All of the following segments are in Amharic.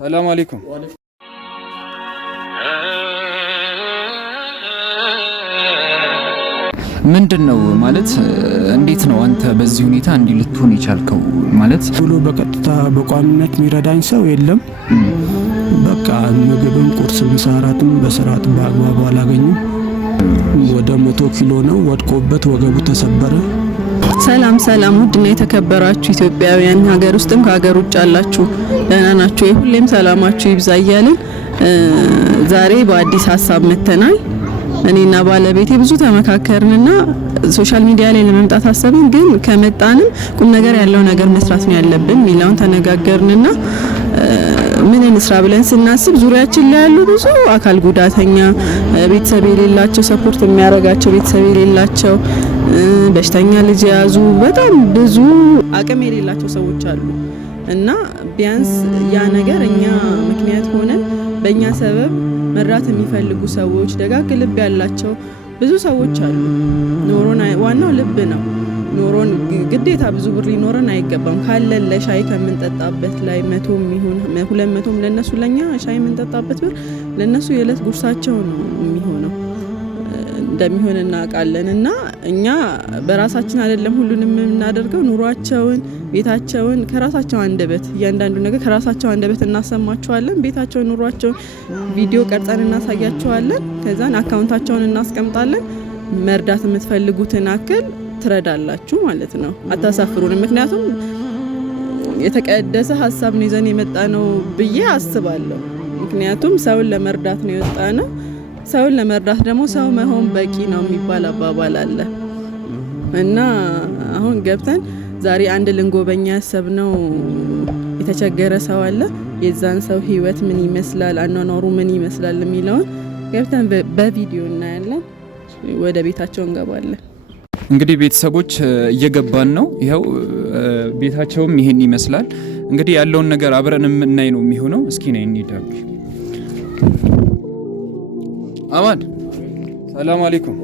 ሰላም አለይኩም። ምንድነው ማለት እንዴት ነው አንተ በዚህ ሁኔታ እንዲህ ልትሆን የቻልከው? ማለት ብሎ በቀጥታ በቋሚነት የሚረዳኝ ሰው የለም። በቃ ምግብም ቁርስም ሰዓራትም በስርዓት በአግባቡ አላገኙም። ወደ 100 ኪሎ ነው ወድቆበት ወገቡ ተሰበረ። ሰላም ሰላም፣ ውድና የተከበራችሁ ኢትዮጵያውያን ሀገር ውስጥም ከሀገር ውጭ ያላችሁ ደህና ናችሁ? ሁሌም ሰላማችሁ ይብዛ እያልን ዛሬ በአዲስ ሀሳብ መተናል። እኔና ባለቤቴ ብዙ ተመካከርንና ሶሻል ሚዲያ ላይ ለመምጣት አሰብን። ግን ከመጣንም ቁም ነገር ያለው ነገር መስራት ነው ያለብን ሚላውን ተነጋገርንና ምን እንስራ ብለን ስናስብ ዙሪያችን ላይ ያሉ ብዙ አካል ጉዳተኛ ቤተሰብ የሌላቸው ሰፖርት የሚያረጋቸው ቤተሰብ የሌላቸው በሽተኛ ልጅ ያዙ በጣም ብዙ አቅም የሌላቸው ሰዎች አሉ እና ቢያንስ ያ ነገር እኛ ምክንያት ሆነን በእኛ ሰበብ መራት የሚፈልጉ ሰዎች ደጋግ ልብ ያላቸው ብዙ ሰዎች አሉ። ኖሮን ዋናው ልብ ነው። ኖሮን ግዴታ ብዙ ብር ሊኖረን አይገባም። ካለን ለሻይ ከምንጠጣበት ላይ 100 ይሁን 200 ለነሱ ለኛ ሻይ የምንጠጣበት ብር ለነሱ የዕለት ጉርሳቸው ነው የሚሆነው እንደሚሆን እናውቃለን። እና እኛ በራሳችን አይደለም ሁሉንም የምናደርገው ኑሯቸውን ቤታቸውን ከራሳቸው አንደበት እያንዳንዱ ነገር ከራሳቸው አንደበት እናሰማቸዋለን። ቤታቸውን ኑሯቸውን ቪዲዮ ቀርጸን እናሳያቸዋለን። ከዛን አካውንታቸውን እናስቀምጣለን። መርዳት የምትፈልጉትን አክል ትረዳላችሁ ማለት ነው። አታሳፍሩንም። ምክንያቱም የተቀደሰ ሀሳብ ነው ይዘን የመጣ ነው ብዬ አስባለሁ። ምክንያቱም ሰውን ለመርዳት ነው የወጣ ነው። ሰውን ለመርዳት ደግሞ ሰው መሆን በቂ ነው የሚባል አባባል አለ እና አሁን ገብተን ዛሬ አንድ ልንጎበኛ ያሰብነው የተቸገረ ሰው አለ። የዛን ሰው ህይወት ምን ይመስላል፣ አኗኗሩ ምን ይመስላል የሚለውን ገብተን በቪዲዮ እናያለን። ወደ ቤታቸው እንገባለን። እንግዲህ ቤተሰቦች እየገባን ነው። ይኸው ቤታቸውም ይሄን ይመስላል። እንግዲህ ያለውን ነገር አብረን የምናይ ነው የሚሆነው። እስኪ ነይ እንሂድ። አማን ሰላም አለይኩም።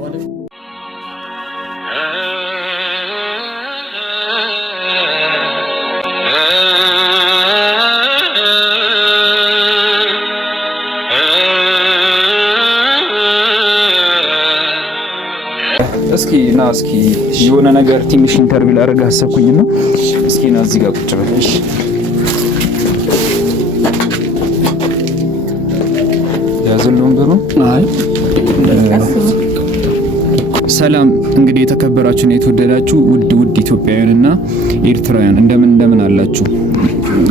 እስኪ የሆነ ነገር ትንሽ ኢንተርቪው ላደርግ አሰብኩኝና እስኪ ና እዚህ ጋር ቁጭ በል። ያዘልውን ብሩ አይ ሰላም። እንግዲህ የተከበራችሁና የተወደዳችሁ ውድ ኢትዮጵያውያንና ኤርትራውያን እንደምን አላችሁ?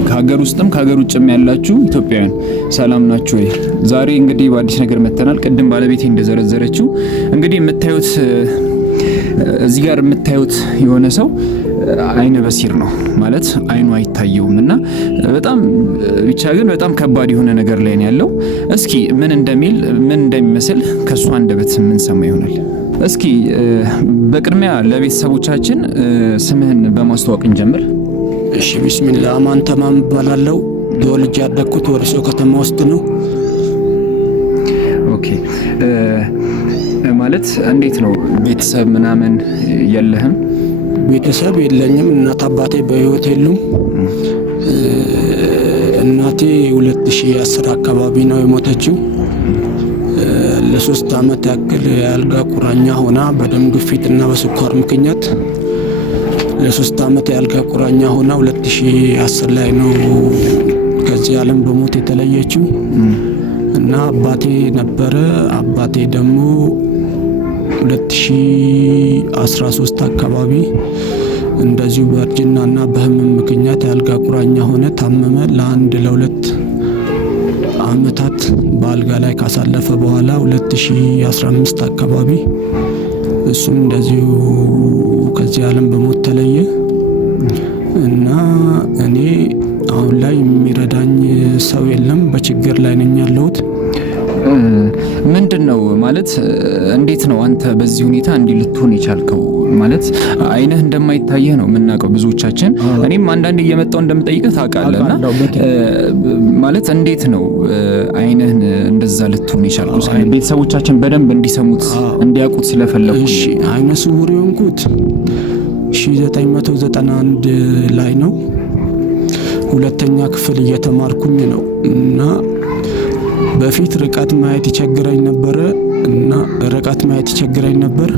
ከሀገር ውስጥም ከሀገር ውጭም ያላችሁ ኢትዮጵያውያን ሰላም ናችሁ ወይ? ዛሬ እንግዲህ በአዲስ ነገር መተናል። ቅድም ባለቤቴ እንደዘረዘረችው እንግዲህ የምታዩት እዚህ ጋር የምታዩት የሆነ ሰው አይነ በሲር ነው ማለት አይኑ አይታየውም እና በጣም ብቻ ግን በጣም ከባድ የሆነ ነገር ላይ ነው ያለው። እስኪ ምን እንደሚመስል ከሱ አንደበት ምን ሰማ ይሆናል። እስኪ በቅድሚያ ለቤተሰቦቻችን ስምህን በማስተዋወቅ እንጀምር። እሺ፣ ቢስሚላህ አማን ተማም እባላለሁ። ተወልጄ ያደግኩት ወርሶ ከተማ ውስጥ ነው። ኦኬ፣ ማለት እንዴት ነው ቤተሰብ ምናምን የለህም? ቤተሰብ የለኝም። እናት አባቴ በህይወት የሉም። እናቴ 2010 አካባቢ ነው የሞተችው። ለ3 አመት ያክል የአልጋ ቁራኛ ሆና በደም ግፊትና በስኳር ምክንያት ለ3 አመት የአልጋ ቁራኛ ሆና 2010 ላይ ነው ከዚህ ዓለም በሞት የተለየችው እና አባቴ ነበረ። አባቴ ደግሞ 2013 አካባቢ እንደዚሁ በእርጅናና በህመም ምክንያት የአልጋ ቁራኛ ሆነ፣ ታመመ። ለ2 አመታት በአልጋ ላይ ካሳለፈ በኋላ 2015 አካባቢ እሱም እንደዚሁ ከዚህ ዓለም በሞት ተለየ እና እኔ አሁን ላይ የሚረዳኝ ሰው የለም። በችግር ላይ ነኝ ያለሁት። ምንድነው ማለት እንዴት ነው አንተ በዚህ ሁኔታ እንዲህ ልትሆን የቻልከው? ማለት አይንህ እንደማይታየህ ነው የምናውቀው ብዙዎቻችን። እኔም አንዳንዴ እየመጣው እንደምጠይቅህ ታውቃለህና ማለት እንዴት ነው አይንህን እንደዛ ልትሆን የቻልከው? ቤተሰቦቻችን በደንብ እንዲሰሙት እንዲያውቁት ስለፈለኩ። እሺ፣ አይነ ስውር የሆንኩት 1991 ላይ ነው። ሁለተኛ ክፍል እየተማርኩኝ ነው እና በፊት ርቀት ማየት ይቸግረኝ ነበር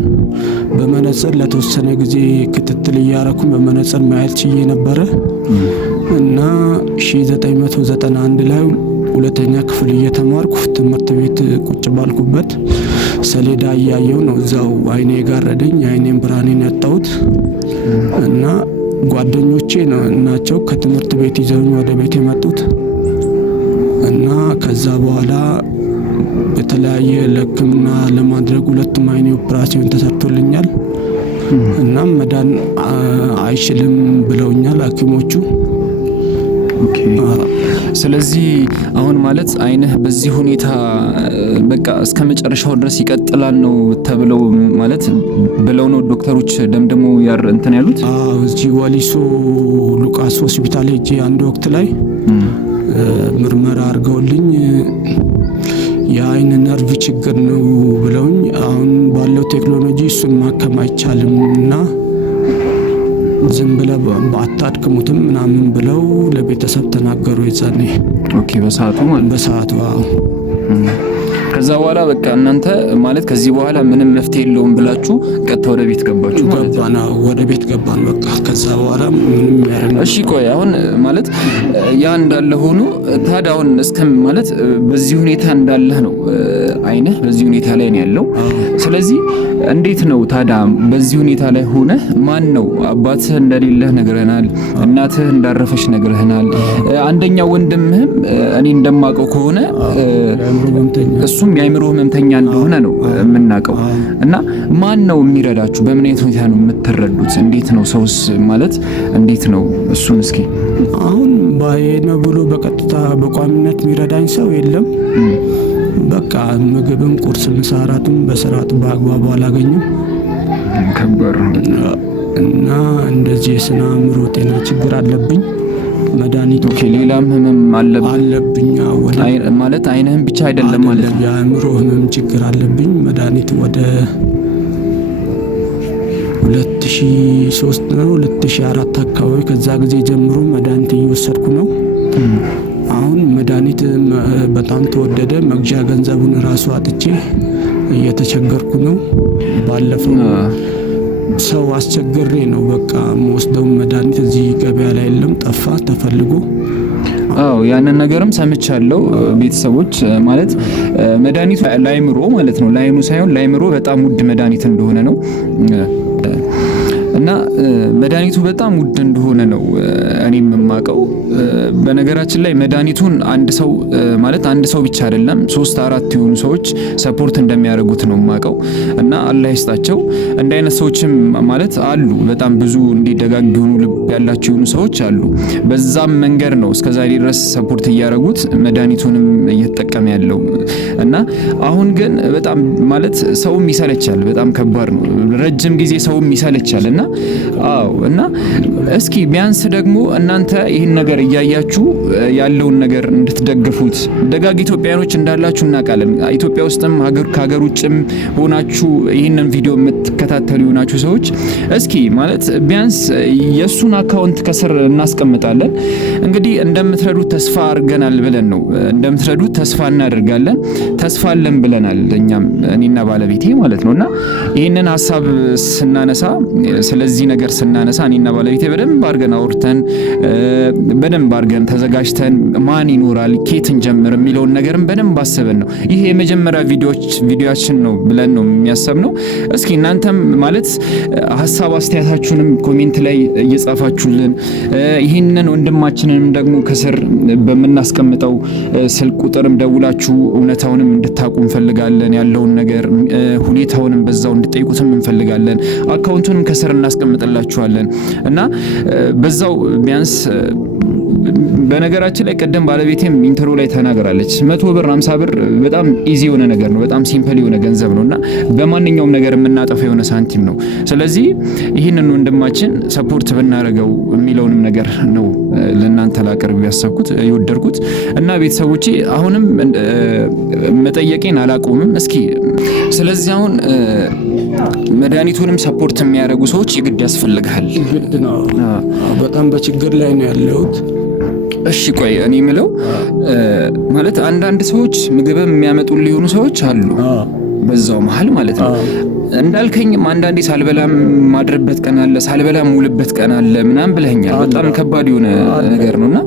በመነጽር ለተወሰነ ጊዜ ክትትል እያረኩኝ በመነጽር ማየት ችዬ ነበረ እና 1991 ላይ ሁለተኛ ክፍል እየተማርኩ ትምህርት ቤት ቁጭ ባልኩበት ሰሌዳ እያየው ነው እዛው አይኔ ጋረደኝ። አይኔን ብርሃኔን ያጣሁት እና ጓደኞቼ ናቸው ከትምህርት ቤት ይዘውኝ ወደ ቤት የመጡት እና ከዛ በኋላ በተለያየ ለሕክምና ለማድረግ ሁለቱም አይኔ ኦፕራሲዮን ተሰርቶልኛል እና መዳን አይችልም ብለውኛል ሐኪሞቹ። ስለዚህ አሁን ማለት አይንህ በዚህ ሁኔታ በቃ እስከ መጨረሻው ድረስ ይቀጥላል ነው ተብለው ማለት ብለው ነው ዶክተሮች ደምደሞ እንትን ያሉት? እዚህ ወሊሶ ሉቃስ ሆስፒታል ሄጄ አንድ ወቅት ላይ ምርመራ አድርገውልኝ የአይን ነርቭ ችግር ነው ብለውኝ አሁን ባለው ቴክኖሎጂ እሱን ማከም አይቻልም እና ዝም ብለው አታድክሙትም ምናምን ብለው ለቤተሰብ ተናገሩ። የዛኔ በሰዓቱ ከዛ በኋላ በቃ እናንተ ማለት ከዚህ በኋላ ምንም መፍትሄ የለውም ብላችሁ ቀጥታ ወደ ቤት ገባችሁ ማለት ነው? ወደ ቤት ገባን በቃ ከዛ በኋላ ምንም ያረጋግጥ። እሺ ቆይ አሁን ማለት ያ እንዳለ ሆኖ ታዲያ አሁን እስከ ማለት በዚህ ሁኔታ እንዳለህ ነው አይንህ በዚህ ሁኔታ ላይ ነው ያለው። ስለዚህ እንዴት ነው ታዲያ በዚህ ሁኔታ ላይ ሆነ ማን ነው አባትህ እንደሌለህ ነግረናል፣ እናትህ እንዳረፈሽ ነግረናል፣ አንደኛው ወንድምህም እኔ እንደማውቀው ከሆነ እሱም የአይምሮ ህመምተኛ እንደሆነ ነው የምናውቀው። እና ማን ነው የሚረዳችሁ? በምን አይነት ሁኔታ ነው የምትረዱት? እንዴት ነው ሰውስ ማለት እንዴት ነው? እሱን እስኪ አሁን ባይነ ብሎ በቀጥታ በቋሚነት የሚረዳኝ ሰው የለም። በቃ ምግብም ቁርስ፣ ምሳ፣ እራትም በስርዓት በአግባቡ አላገኝም። ከበር እና እንደዚህ የስነ አእምሮ ጤና ችግር አለብኝ። መድኃኒት ሌላም ህመም አለብኝ ማለት አይንህም ብቻ አይደለም ማለት ነው። የአእምሮ ህመም ችግር አለብኝ። መድኃኒት ወደ 2003 ነው 2004 አካባቢ ከዛ ጊዜ ጀምሮ መድኃኒት እየወሰድኩ ነው። አሁን መድኃኒት በጣም ተወደደ። መግዣ ገንዘቡን ራሱ አጥቼ እየተቸገርኩ ነው። ባለፈው ሰው አስቸግሬ ነው በቃ መወስደው መድኃኒት እዚህ ገበያ ላይ የለም፣ ጠፋ ተፈልጎ። ያንን ነገርም ሰምቻለሁ። ቤተሰቦች ማለት መድኃኒቱ ላይምሮ ማለት ነው ላይኑ ሳይሆን ላይምሮ በጣም ውድ መድኃኒት እንደሆነ ነው እና መድኃኒቱ በጣም ውድ እንደሆነ ነው እኔም የማውቀው። በነገራችን ላይ መድኃኒቱን አንድ ሰው ማለት አንድ ሰው ብቻ አይደለም 3-4 የሆኑ ሰዎች ሰፖርት እንደሚያደርጉት ነው የማውቀው። እና አላህ ይስጣቸው እንደ አይነት ሰዎችም ማለት አሉ። በጣም ብዙ እንዲደጋግ የሆኑ ልብ ያላቸው የሆኑ ሰዎች አሉ። በዛም መንገድ ነው እስከዛሬ ድረስ ሰፖርት እያደረጉት መድኃኒቱንም እየተጠቀመ ያለው። እና አሁን ግን በጣም ማለት ሰውም ይሰለቻል። በጣም ከባድ ነው። ረጅም ጊዜ ሰውም ይሰለቻል። እና እስኪ ቢያንስ ደግሞ እናንተ ይህን ነገር እያያችሁ ያለውን ነገር እንድትደግፉት ደጋግ ኢትዮጵያኖች እንዳላችሁ እናውቃለን። ኢትዮጵያ ውስጥም ከሀገር ውጭም ሆናችሁ ይህንን ቪዲዮ የምትከታተሉ የሆናችሁ ሰዎች እስኪ ማለት ቢያንስ የእሱን አካውንት ከስር እናስቀምጣለን። እንግዲህ እንደምትረዱት ተስፋ አድርገናል ብለን ነው እንደምትረዱት ተስፋ እናደርጋለን። ተስፋ አለን ብለናል እኛም እኔና ባለቤቴ ማለት ነው። እና ይህንን ሀሳብ ስናነሳ ስለዚህ ነገር ስናነሳ እኔና ባለቤቴ በደንብ አድርገን አውርተን በደንብ አድርገን ተዘጋጅተን ማን ይኖራል ኬት እንጀምር የሚለውን ነገርም በደንብ አሰበን ነው። ይሄ የመጀመሪያ ቪዲዮአችን ነው ብለን ነው የሚያሰብነው። እስኪ እናንተም ማለት ሀሳብ አስተያየታችሁንም ኮሜንት ላይ እየጻፋችሁልን ይህንን ወንድማችንንም ደግሞ ከስር በምናስቀምጠው ስልክ ቁጥርም ደውላችሁ እውነታውንም እንድታቁ እንፈልጋለን። ያለውን ነገር ሁኔታውንም በዛው እንድጠይቁትም እንፈልጋለን። አካውንቱንም ከስር እናስቀምጥላችኋለን እና በዛው ቢያንስ በነገራችን ላይ ቀደም ባለቤቴም ኢንተሮ ላይ ተናገራለች። 100 ብር 50 ብር በጣም ኢዚ የሆነ ነገር ነው። በጣም ሲምፕል የሆነ ገንዘብ ነውና በማንኛውም ነገር የምናጠፋው የሆነ ሳንቲም ነው። ስለዚህ ይህንን ወንድማችን ሰፖርት ብናደርገው የሚለውንም ነገር ነው ለእናንተ ላቀርብ ያሰብኩት የወደድኩት እና ቤተሰቦቼ አሁንም መጠየቄን አላቆምም። እስኪ ስለዚህ አሁን መድኃኒቱንም ሰፖርት የሚያደርጉ ሰዎች ይግድ ያስፈልጋል። በጣም በችግር ላይ ነው ያለሁት። እሺ ቆይ እኔ የምለው ማለት አንዳንድ ሰዎች ምግብም የሚያመጡልኝ ሊሆኑ ሰዎች አሉ በዛው መሃል ማለት ነው። እንዳልከኝም አንዳንዴ ሳልበላም ማድረበት ቀን አለ፣ ሳልበላም ሙልበት ቀን አለ ምናምን ብለኸኛል። በጣም ከባድ የሆነ ነገር ነውና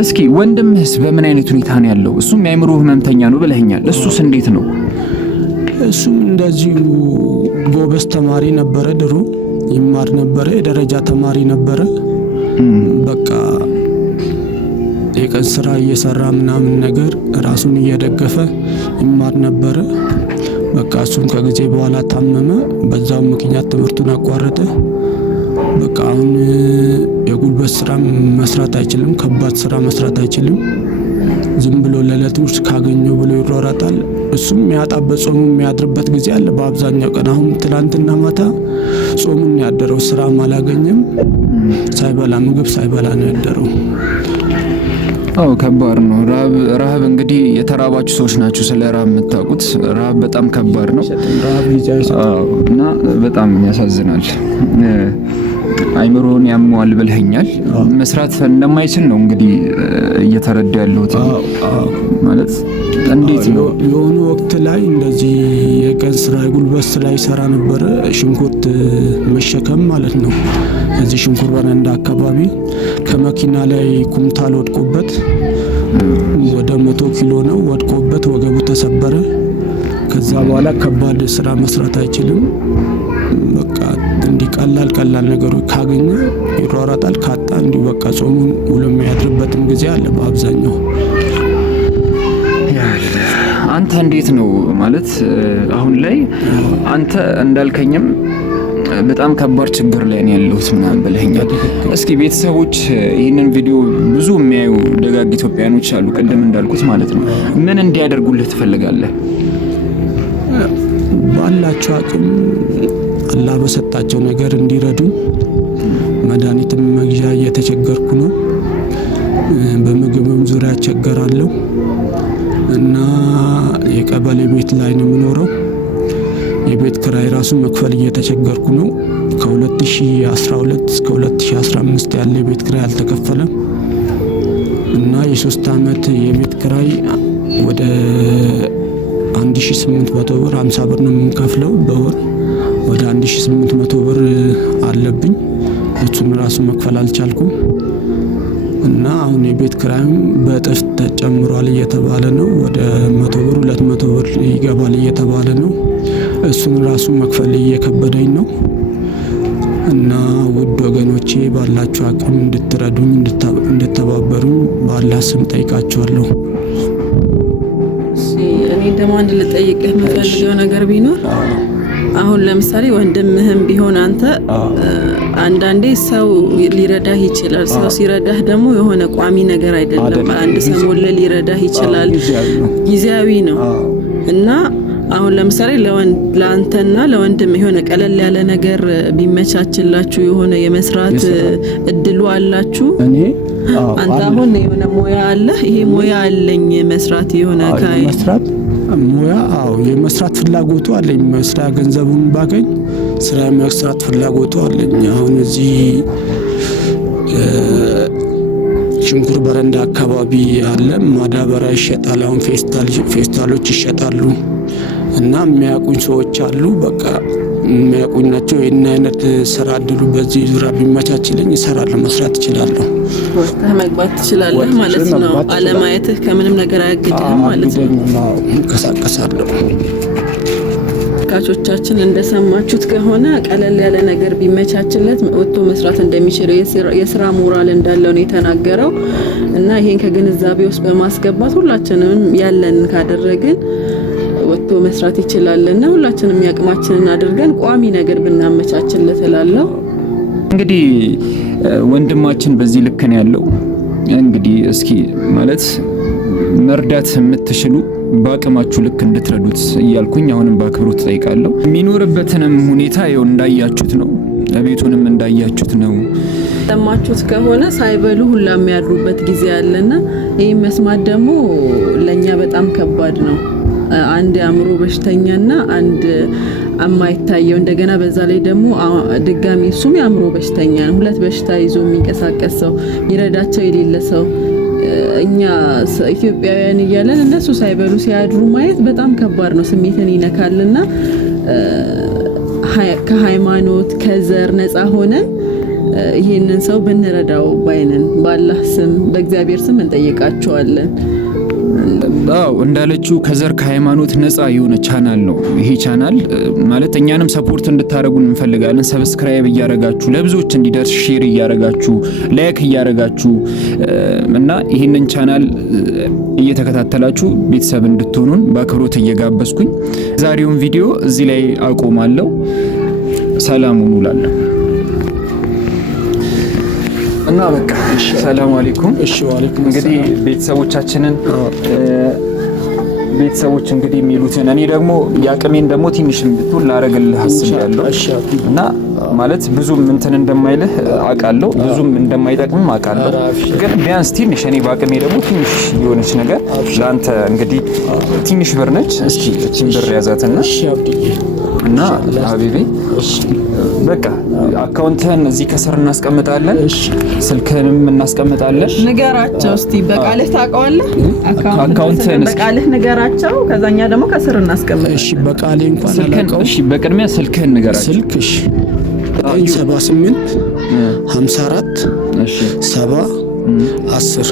እስኪ ወንድምህስ በምን አይነት ሁኔታ ነው ያለው? እሱም የአእምሮ ህመምተኛ ነው ብለኸኛል። እሱስ እንዴት ነው? እሱም እንደዚሁ ጎበዝ ተማሪ ነበረ፣ ድሮ ይማር ነበረ፣ የደረጃ ተማሪ ነበረ። በቃ የቀን ስራ እየሰራ ምናምን ነገር ራሱን እየደገፈ ይማር ነበረ። በቃ እሱም ከጊዜ በኋላ ታመመ። በዛው ምክንያት ትምህርቱን አቋረጠ። በቃ አሁን የጉልበት ስራ መስራት አይችልም፣ ከባድ ስራ መስራት አይችልም። ዝም ብሎ ለዕለት ውስጥ ካገኘው ብሎ ይሯራጣል። እሱም ያጣበት ጾሙ የሚያድርበት ጊዜ አለ በአብዛኛው ቀን። አሁን ትላንትና ማታ ጾሙን ያደረው ስራም አላገኘም። ሳይበላ ምግብ ሳይበላ ነው ያደረው። አዎ ከባድ ነው። ረሃብ እንግዲህ የተራባችሁ ሰዎች ናቸው ስለ ረሃብ የምታውቁት። ረሃብ በጣም ከባድ ነው እና በጣም ያሳዝናል። አይምሮን ያሟል ብለኸኛል። መስራት እንደማይችል ነው እንግዲህ እየተረዳ ያለሁት። ማለት እንዴት ነው? የሆነ ወቅት ላይ እንደዚህ የቀን ስራ የጉልበት ስራ ይሰራ ነበረ። ሽንኩርት መሸከም ማለት ነው። እዚህ ሽንኩርት በረንዳ አካባቢ ከመኪና ላይ ኩምታል ወድቆበት ወደ 100 ኪሎ ነው ወድቆበት ወገቡ ተሰበረ። ከዛ በኋላ ከባድ ስራ መስራት አይችልም። በቃ እንዲህ ቀላል ነገሮች ካገኘ ይሯራጣል፣ ካጣ እንዲህ በቃ ጾሙን ውሎ የሚያድርበትም ጊዜ አለ በአብዛኛው። አንተ እንዴት ነው ማለት አሁን ላይ አንተ እንዳልከኝም በጣም ከባድ ችግር ላይ ነው ያለሁት ምናምን ብለኸኛል። እስኪ ቤተሰቦች ይህንን ቪዲዮ ብዙ የሚያዩ ደጋግ ኢትዮጵያኖች አሉ፣ ቅድም እንዳልኩት ማለት ነው። ምን እንዲያደርጉልህ ትፈልጋለህ? ባላቸው አቅም አላህ በሰጣቸው ነገር እንዲረዱ። መድኃኒትም መግዣ እየተቸገርኩ ነው። በምግብም ዙሪያ እቸገራለሁ እና የቀበሌ ቤት ላይ ነው የምኖረው። የቤት ኪራይ ራሱ መክፈል እየተቸገርኩ ነው። ከ2012 እስከ 2015 ያለ የቤት ኪራይ አልተከፈለም እና የ3 አመት የቤት ኪራይ ወደ 1800 ብር 50 ብር ነው የምንከፍለው በወር። ወደ 1800 ብር አለብኝ። እሱን ራሱ መክፈል አልቻልኩም እና አሁን የቤት ኪራይም በእጥፍ ተጨምሯል እየተባለ ነው። ወደ 100 ብር 200 ብር ይገባል እየተባለ ነው። እሱን ራሱ መክፈል እየከበደኝ ነው እና ውድ ወገኖቼ ባላችሁ አቅም እንድትረዱኝ እንድተባበሩኝ ባላህ ስም ጠይቃችኋለሁ። እኔ ደግሞ አንድ ልጠይቅህ የምፈልገው ነገር ቢኖር አሁን ለምሳሌ ወንድምህም ቢሆን አንተ አንዳንዴ ሰው ሊረዳህ ይችላል። ሰው ሲረዳህ ደግሞ የሆነ ቋሚ ነገር አይደለም። አንድ ሰሞን ላይ ሊረዳህ ይችላል፣ ጊዜያዊ ነው እና አሁን ለምሳሌ ለአንተና ለወንድም የሆነ ቀለል ያለ ነገር ቢመቻችላችሁ የሆነ የመስራት እድሉ አላችሁ። አንተ አሁን የሆነ ሙያ አለ፣ ይሄ ሙያ አለኝ መስራት የሆነ መስራት ሙያ የመስራት ፍላጎቱ አለኝ። መስራ ገንዘቡን ባገኝ ስራ የመስራት ፍላጎቱ አለኝ። አሁን እዚህ ሽንኩርት በረንዳ አካባቢ አለ ማዳበሪያ ይሸጣል። አሁን ፌስታሎች ይሸጣሉ እና የሚያውቁኝ ሰዎች አሉ። በቃ የሚያውቁኝ ናቸው። ይህን አይነት ስራ እድሉ በዚህ ዙሪያ ቢመቻችልኝ እሰራለሁ፣ መስራት እችላለሁ። ወጥተህ መግባት ትችላለህ ማለት ነው። አለማየትህ ከምንም ነገር አያግድህም ማለት ነው። እንቀሳቀሳለሁ። ተመልካቾቻችን እንደሰማችሁት ከሆነ ቀለል ያለ ነገር ቢመቻችለት ወጥቶ መስራት እንደሚችል የስራ ሞራል እንዳለው ነው የተናገረው እና ይሄን ከግንዛቤ ውስጥ በማስገባት ሁላችንም ያለን ካደረግን ወጥቶ መስራት ይችላልና ሁላችንም ያቅማችንን አድርገን ቋሚ ነገር ብናመቻችለት እላለሁ። እንግዲህ ወንድማችን በዚህ ልክ ነው ያለው። እንግዲህ እስኪ ማለት መርዳት የምትችሉ በአቅማችሁ ልክ እንድትረዱት እያልኩኝ አሁንም በአክብሮት ጠይቃለሁ። የሚኖርበትንም ሁኔታ ይኸው እንዳያችሁት ነው፣ ቤቱንም እንዳያችሁት ነው። ሰማችሁት ከሆነ ሳይበሉ ሁላ የሚያድሩበት ጊዜ አለና ይህ መስማት ደግሞ ለኛ በጣም ከባድ ነው። አንድ አእምሮ በሽተኛና አንድ የማይታየው እንደገና በዛ ላይ ደግሞ ድጋሚ እሱም የአእምሮ በሽተኛ ነው። ሁለት በሽታ ይዞ የሚንቀሳቀስ ሰው ይረዳቸው የሌለ ሰው እኛ ኢትዮጵያውያን እያለን እነሱ ሳይበሉ ሲያድሩ ማየት በጣም ከባድ ነው፣ ስሜትን ይነካልና ከሃይማኖት ከዘር ነፃ ሆነን ይሄንን ሰው ብንረዳው ባይነን። በአላህ ስም በእግዚአብሔር ስም እንጠይቃቸዋለን። አዎ እንዳለችው ከዘር ከሃይማኖት ነፃ የሆነ ቻናል ነው ይሄ ቻናል ማለት። እኛንም ሰፖርት እንድታረጉን እንፈልጋለን። ሰብስክራይብ እያረጋችሁ ለብዙዎች እንዲደርስ ሼር እያረጋችሁ ላይክ እያረጋችሁ እና ይህንን ቻናል እየተከታተላችሁ ቤተሰብ እንድትሆኑን በአክብሮት እየጋበዝኩኝ ዛሬውን ቪዲዮ እዚህ ላይ አቆማለሁ። ሰላም ሁኑ እላለሁ እና በቃ ሰላም አለይኩም። እሺ ወአለይኩም። እንግዲህ ቤተሰቦች እንግዲህ የሚሉትን እኔ ደግሞ ያቅሜን ደግሞ ትንሽም ብትል ላረግልህ አስቤያለሁ እና ማለት ብዙም እንትን እንደማይልህ አውቃለሁ፣ ብዙም እንደማይጠቅምም አውቃለሁ። ግን ቢያንስ ትንሽ እኔ ባቅሜ ደግሞ ትንሽ የሆነች ነገር ለአንተ እንግዲህ ትንሽ ብር ነች። እስኪ እቺን ብር ያዛትና እና ሀቢቢ በቃ አካውንትህን እዚህ ከስር እናስቀምጣለን፣ ስልክህንም እናስቀምጣለን። ንገራቸው እስቲ በቃልህ ታውቀዋለህ። አካውንትህን በቃልህ ንገራቸው፣ ከዛኛ ደግሞ ከስር እናስቀምጣለን። እሺ በቃሌ እንኳን አላውቀውም። እሺ በቅድሚያ ስልክህን ንገራቸው። ስልክ እሺ 78 54 70 10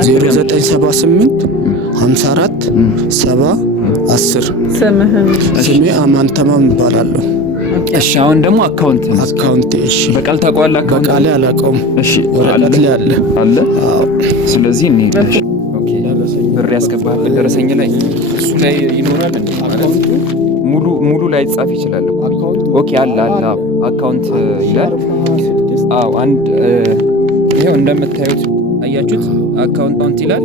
0978 54 70 10 ስሜ አማን ተማም እባላለሁ። እሺ አሁን ደግሞ አካውንት እሺ በቃል ታውቀዋለህ? አካውንት በቃሌ አላውቀውም። እሺ ወረቀት ላይ አለ። አዎ ስለዚህ እኔ ኦኬ ብር ያስገባህበት ደረሰኝ ላይ እሱ ላይ ይኖራል እንዴ? ማለት ሙሉ ላይ ጻፍ ይችላል። ኦኬ አለ አካውንት ይላል። አዎ አንድ ይሄው እንደምታዩት አያችሁት? አካውንት ይላል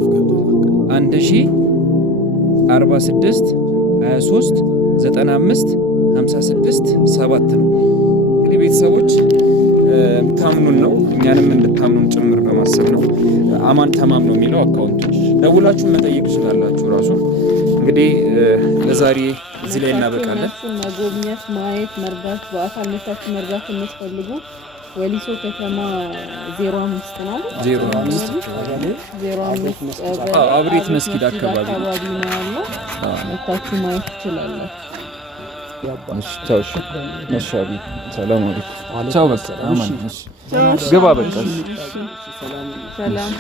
1046 23 95 56 7 ነው። እንግዲህ ቤተሰቦች ታምኑን ነው እኛንም እንድታምኑን ጭምር በማሰብ ነው። አማን ተማም ነው የሚለው አካውንቱ። ደውላችሁ መጠየቅ ትችላላችሁ ራሱ። እንግዲህ ለዛሬ እዚህ ላይ እናበቃለን። መጎብኘት፣ ማየት፣ መርዳት በአካል መታችሁ መርዳት የምትፈልጉ ወሊሶ ከተማ 05 ነው 05 አብሬት መስጊድ አካባቢ ነው ያለው። መታችሁ ማየት ትችላላችሁ። ቻው። ነሻቢ ሰላም አለይኩም። ቻው። በቃ አማን ግባ። በቃ ሰላም